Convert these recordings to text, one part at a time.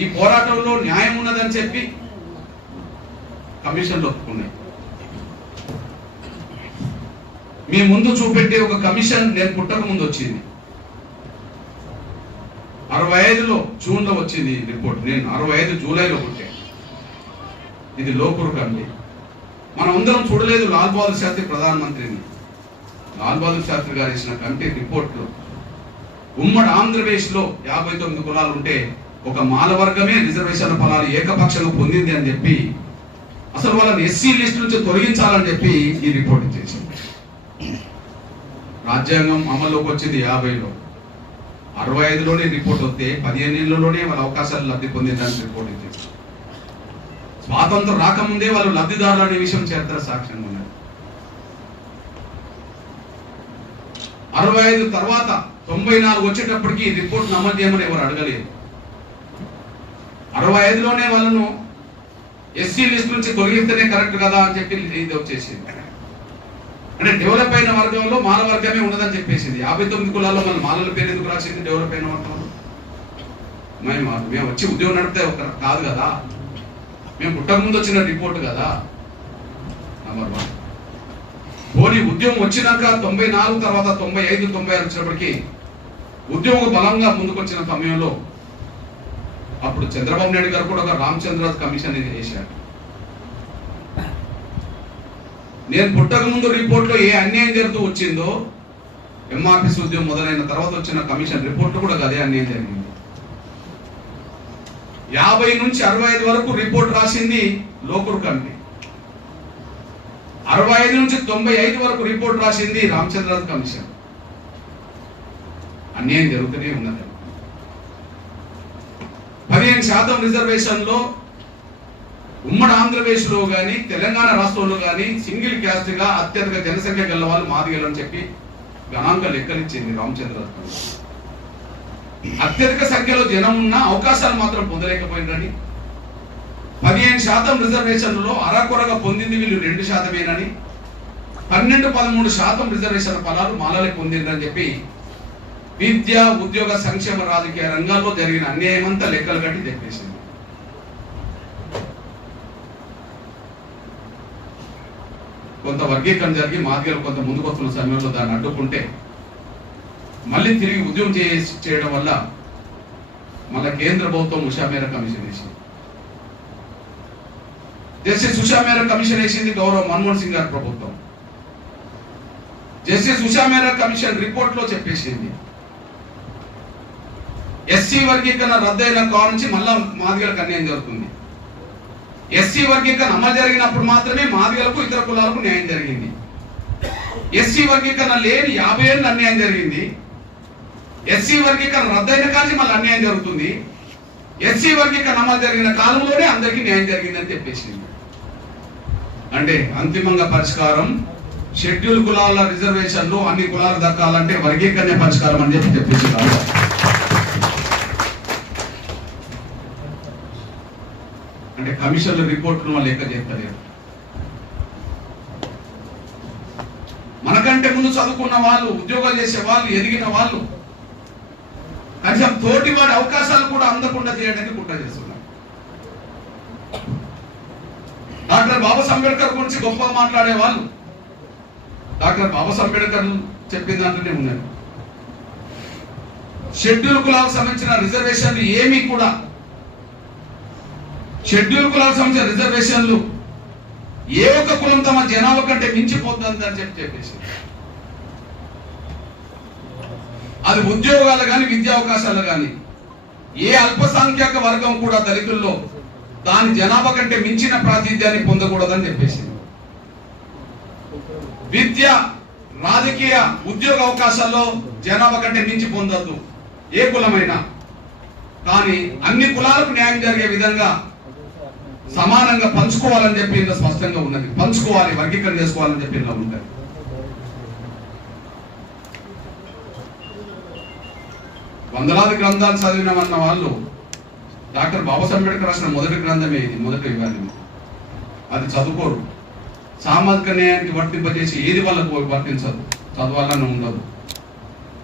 ఈ పోరాటంలో న్యాయం ఉన్నదని చెప్పి కమిషన్లు ఒప్పుకున్నాయి. మీ ముందు చూపెట్టే ఒక కమిషన్ నేను పుట్టక ముందు వచ్చింది. 65లో జూన్లో వచ్చింది రిపోర్ట్. నేను 65 జూలైలో పుట్టాను. ఇది లోకూరు కమిటీ. మనం అందరం చూడలేదు లాల్ బహదూర్ శాస్త్రి ప్రధానమంత్రిని. లాల్ బహదూర్ శాస్త్రి గారు ఇచ్చిన కమిటీ రిపోర్ట్లో ఉమ్మడి ఆంధ్రప్రదేశ్లో 59 కులాలు ఉంటే ఒక మాల వర్గమే రిజర్వేషన్ ఫలాలు ఏకపక్షంగా పొందింది అని చెప్పి అసలు వాళ్ళని ఎస్సీ లిస్ట్ నుంచి తొలగించాలని చెప్పి ఈ రిపోర్ట్ ఇచ్చేసింది. రాజ్యాంగం అమల్లోకి వచ్చింది 50లో. 65లోనే రిపోర్ట్ వస్తే 15 ఏళ్లలోనే వాళ్ళ అవకాశాలు లబ్ధి పొందిందని రిపోర్ట్ ఇచ్చేసింది. స్వాతంత్రం రాకముందే వాళ్ళు లబ్ధిదారులు అనే విషయం చరిత్ర సాక్ష్యంగా ఉన్నారు. 65 తర్వాత 94 వచ్చేటప్పటికి ఈ రిపోర్ట్ అమలు చేయమని ఎవరు అడగలేదు. 65లోనే వాళ్ళను ఎస్సీ లిస్ట్ నుంచి తొలగిస్తేనే కరెక్ట్ కదా అని చెప్పి ఇది వచ్చేసింది. అంటే డెవలప్ అయిన వర్గంలో మాల వర్గమే ఉండదని చెప్పేసింది. 59 కులాల్లో మన మాలల పేరు ఎందుకు రాసింది? డెవలప్ అయిన వర్గంలో మేము వచ్చి ఉద్యోగం నడిపితే ఒక కాదు కదా, మేము పుట్టక ముందు వచ్చిన రిపోర్ట్ కదా. నంబర్ 1. పోనీ ఉద్యమం వచ్చినాక 94 తర్వాత 95, 96 వచ్చినప్పటికీ ఉద్యమం బలంగా ముందుకొచ్చిన సమయంలో అప్పుడు చంద్రబాబు నాయుడు గారు కూడా ఒక రామచంద్రరాజు కమిషన్ చేశారు. నేను పుట్టక ముందు రిపోర్ట్లో ఏ అన్యాయం జరుగుతూ వచ్చిందో ఎంఆర్పిసి ఉద్యమం మొదలైన తర్వాత వచ్చిన కమిషన్ రిపోర్ట్ కూడా అదే అన్యాయం జరిగింది. 50 నుంచి 65 వరకు రిపోర్ట్ రాసింది లోకూరు కమిటీ. 65 నుంచి 95 వరకు రిపోర్ట్ రాసింది రామచంద్రరాజు కమిషన్. అన్యాయం జరుగుతూనే ఉన్నది. 15% రిజర్వేషన్లో ఉమ్మడి ఆంధ్రప్రదేశ్ లో కానీ తెలంగాణ రాష్ట్రంలో కానీ సింగిల్ క్యాస్ట్ గా అత్యధిక జనసంఖ్య గల వాళ్ళు మాదిగలని చెప్పి గణాంక లెక్కలిచ్చింది రామచంద్రరాజు కమిషన్. అత్యధిక సంఖ్యలో జనం ఉన్న అవకాశాలు మాత్రం పొందలేకపోయినని, 15% రిజర్వేషన్లో అరకొరగా పొందింది వీళ్ళు 2%, 12-13% రిజర్వేషన్ ఫలాలు మాలలే పొందిందని చెప్పి విద్య, ఉద్యోగ, సంక్షేమ, రాజకీయ రంగాల్లో జరిగిన అన్యాయమంతా లెక్కలు కట్టి చెప్పేసింది. కొంత వర్గీకరణ జరిగి మాదిగలు కొంత ముందుకు వస్తున్న సమయంలో దాన్ని అడ్డుకుంటే మళ్ళీ తిరిగి ఉద్యమం చేయడం వల్ల మళ్ళీ కేంద్ర ప్రభుత్వం ఉషా మేర కమిషన్ వేసింది. జస్టిస్ ఉషా మేర కమిషన్ వేసింది గౌరవ మన్మోహన్ సింగ్ గారి ప్రభుత్వం. జస్టిస్ ఉషా మేర కమిషన్ రిపోర్ట్ లో చెప్పేసింది ఎస్సీ వర్గీకరణ రద్దయిన కాడ నుంచి మళ్ళా మాదిగలకు అన్యాయం జరుగుతుంది. ఎస్సీ వర్గీకరణ అమలు జరిగినప్పుడు మాత్రమే మాదిగలకు ఇతర కులాలకు న్యాయం జరిగింది. ఎస్సీ వర్గీకరణ లేని 50 ఏళ్ళు అన్యాయం జరిగింది. ఎస్సీ వర్గీకరణ రద్దయిన కానీ మళ్ళీ అన్యాయం జరుగుతుంది. ఎస్సీ వర్గీకరణ అమలు జరిగిన కాలంలోనే అందరికీ న్యాయం జరిగిందని చెప్పేసింది. అంటే అంతిమంగా పరిష్కారం షెడ్యూల్ కులాల రిజర్వేషన్లు అన్ని కులాలకు దక్కాలంటే వర్గీకరణ పరిష్కారం అని చెప్పేసి అంటే కమిషన్ల రిపోర్టును వాళ్ళు లెక్క చేస్తలేరు. మనకంటే ముందు చదువుకున్న వాళ్ళు, ఉద్యోగాలు చేసే వాళ్ళు, ఎదిగిన వాళ్ళు కనీసం తోటి వాడి అవకాశాలు కూడా అందకుండా చేయడానికి కుట్ర చేస్తున్నారు. డాక్టర్ బాబాసాహెబ్ అంబేద్కర్ గురించి గొప్పగా మాట్లాడే వాళ్ళు డాక్టర్ బాబాసాహెబ్ అంబేద్కర్ చెప్పిన దాంట్లోనే ఉన్నారు. షెడ్యూల్ కులాలకు సంబంధించిన రిజర్వేషన్లు ఏమీ కూడా షెడ్యూల్ కులాలకు సంబంధించిన రిజర్వేషన్లు ఏ ఒక్క కులం తమ జనాభా కంటే మించిపోతుంది అని చెప్పేసి అది ఉద్యోగాలు కానీ విద్యా అవకాశాలు కానీ ఏ అల్పసంఖ్యాక వర్గం కూడా దళితుల్లో దాని జనాభా కంటే మించిన ప్రాతినిధ్యాన్ని పొందకూడదని చెప్పేసి విద్య, రాజకీయ, ఉద్యోగ అవకాశాల్లో జనాభా కంటే మించి పొందొద్దు ఏ కులమైనా. కానీ అన్ని కులాలకు న్యాయం జరిగే విధంగా సమానంగా పంచుకోవాలని చెప్పి ఇందులో స్పష్టంగా ఉన్నది. పంచుకోవాలి, వర్గీకరణ చేసుకోవాలని చెప్పి ఇందులో ఉంటుంది. వందలాది గ్రంథాలు చదివినమన్న వాళ్ళు డాక్టర్ బాబాసాహెబ్ అంబేద్కర్ రాసిన మొదటి గ్రంథమే ఇది, మొదటి విభాగం. అది చదువుకోరు. సామాజిక న్యాయానికి వర్తింపజేసి ఏది వాళ్ళకు వర్తించదు, చదవాలని ఉండదు.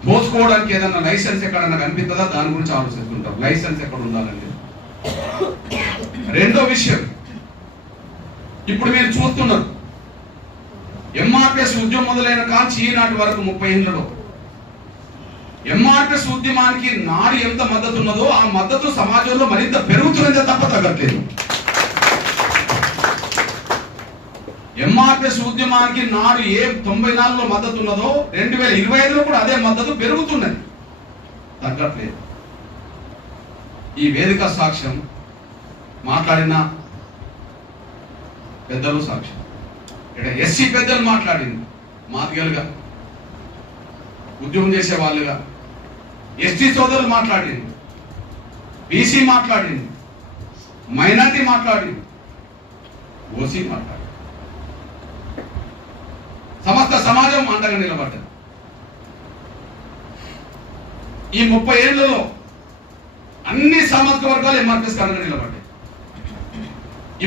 పోసుకోవడానికి ఏదన్నా లైసెన్స్ ఎక్కడన్నా కనిపిస్తుందా దాని గురించి ఆలోచిస్తుంటారు. లైసెన్స్ ఎక్కడ ఉండాలండి, రెండో విషయం, ఇప్పుడు మీరు చూస్తున్నారు ఎంఆర్పిఎస్ ఉద్యమం మొదలైన కాంచి ఈనాటి వరకు 30 ఏళ్లలో ఎంఆర్పిఎస్ ఉద్యమానికి నాడు ఎంత మద్దతు ఉన్నదో ఆ మద్దతు సమాజంలో మరింత పెరుగుతున్నదే తప్ప తగ్గట్లేదు. ఎంఆర్పిఎస్ ఉద్యమానికి నాడు 94లో మద్దతు ఉన్నదో 2025లో కూడా అదే మద్దతు పెరుగుతున్నది, తగ్గట్లేదు. ఈ వేదిక సాక్ష్యం, మాట్లాడిన పెద్దలు సాక్ష్యం. ఇక్కడ ఎస్సీ పెద్దలు మాట్లాడింది మాదిగలుగా, ఉద్యమం చేసే వాళ్ళుగా, ఎస్టీ సోదరులు మాట్లాడింది, బీసీ మాట్లాడింది, మైనార్టీ మాట్లాడింది, ఓసీ మాట్లాడింది. సమస్త సమాజం అండగా నిలబడ్డది. ఈ 30 ఏళ్లలో అన్ని సామాజిక వర్గాలు ఎంఆర్పిఎస్ అండగా నిలబడ్డాయి.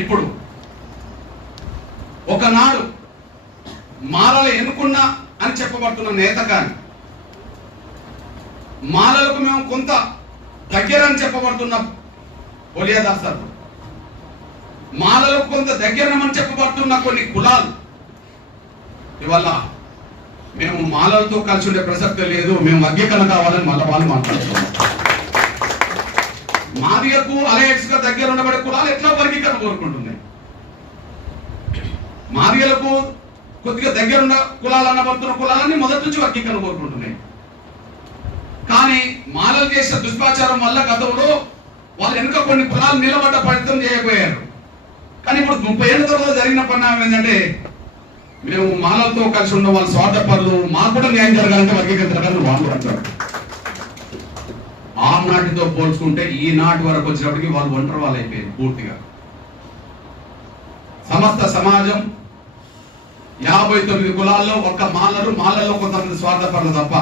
ఇప్పుడు ఒకనాడు మాలల ఎన్నుకున్నా అని చెప్పబడుతున్న నేత కానీ, మాలలకు మేము కొంత దగ్గర అని చెప్పబడుతున్న ఒలియాదాస్ సార్, మాలలకు కొంత దగ్గరమని చెప్పబడుతున్న కొన్ని కులాలు ఇవాళ మేము మాలలతో కలిసి ఉండే ప్రసక్తి లేదు, మేము వర్గీకరణ కావాలని మళ్ళీ వాళ్ళు మాట్లాడుతున్నారు. మాదిగకు అలయన్స్ గా దగ్గర ఉండబడే కులాలు ఎట్లా వర్గీకరణ కోరుకుంటున్నాయి? మాదిగలకు కొద్దిగా దగ్గర ఉన్న కులాలు అనబడుతున్న కులాలన్నీ మొదటి నుంచి వర్గీకరణ కోరుకుంటున్నాయి. కానీ మాలలు చేసే దుష్పాచారం వల్ల గతంలో వాళ్ళు వెనుక కొన్ని కులాలు నిలబడ్డ ప్రయత్నం చేయకపోయారు. కానీ ఇప్పుడు 30 ఏళ్ల తర్వాత జరిగిన పరిణామం ఏంటంటే, మేము మాలలతో కలిసి ఉన్న వాళ్ళ స్వార్థపరులు, మాకు కూడా న్యాయం జరగాలంటే వర్గీకరణ జరగాలని వాళ్ళు అంటారు. ఆనాటితో పోల్చుకుంటే ఈనాటి వరకు వచ్చినప్పటికీ వాళ్ళు ఒంటరి వాళ్ళు అయిపోయింది పూర్తిగా. సమస్త సమాజం 59 కులాల్లో ఒక్క మాలలో కొంతమంది స్వార్థపరులు తప్ప